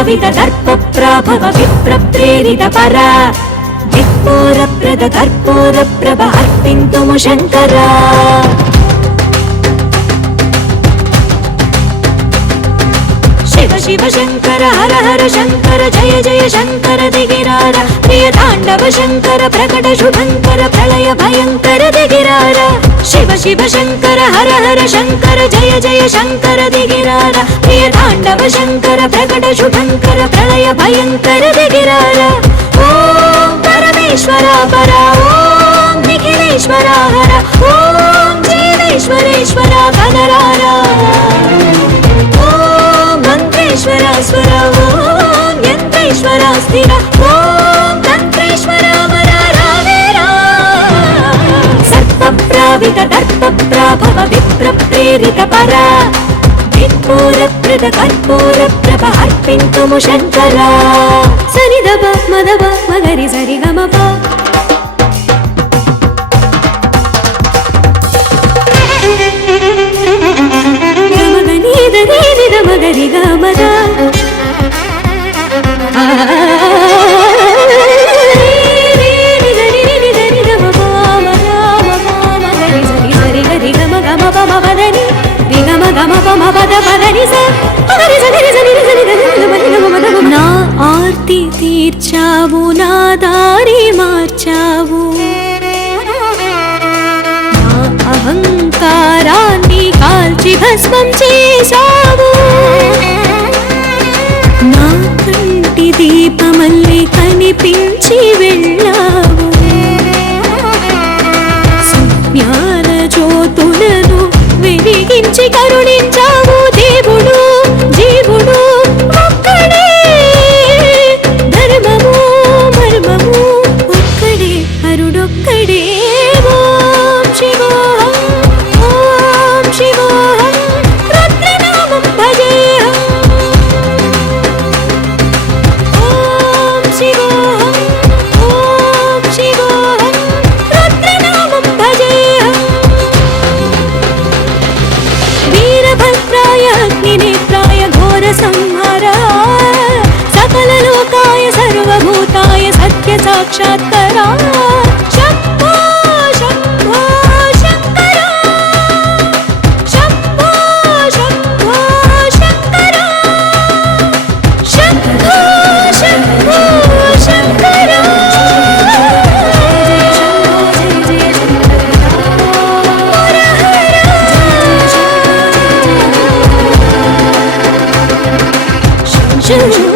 सर्पप्रावित दर्पप्राभव विप्रप्रेरित परा दिक्पूरप्रद कर्पूरप्रभ अर्पिन्तुमु शङ्करा शिव शिव शङ्कर हर हर शङ्कर जय जय शङ्कर दिगिरार प्रिय ताण्डव शङ्कर प्रकट शुभङ्कर प्रलय भयङ्कर दिगिरार शिव शिव शङ्कर हर हर शङ्कर जय जय शङ्कर दिगिरार प्रिय ताण्डव शङ्कर प्रकट शुभङ्कर प्रलय भयङ्कर दिगिरार ॐ परमेश्वरा परा ॐ निखिलेश्वरा हर ॐ जीवेश्वरेश्वरा कनरारा मंत्रेश्वरा स्वर ओम यंत्रेश्वरा स्थिर ओम तंत्रेश्वरा वरारावेरा सर्पप्रावित दर्पप्राभव विप्रप्रेरित परा दिक्पूरप्रद कर्पूरप्रभ अर्पिन्तुमु शङ्करा सनिदप मदप मगरि सरिगमप मगरि गमदा నా ఆర్తి తీర్చావు నా దారి మార్చావు నా అహంకారాన్ని కాల్చి భస్మం చేశావు నా కంటి దీపమల్లి కనిపించి వెళ్ళావు సుజ్ఞాన జ్యోతులను వెలిగించి కరుణించావు దేవుడు జీవుడు ఒక్కడే ధర్మము మర్మము ఒక్కడే హరుడొక్కడే ఓం శివోహం ఓం శివోహం రుద్రనామం భజేహం ఓం శివోహం ఓం శివోహం రుద్రనామం భజేహం వీరభద్రాయ అగ్నినేత్రాయ ఘోర సంహారా సకల లోకాయ సర్వభూతాయ సత్య సాక్షాత్కరా శంభో శంభో శంకరా శంభో శంభో శంకరా శంభో శంభో శంకరా Shoo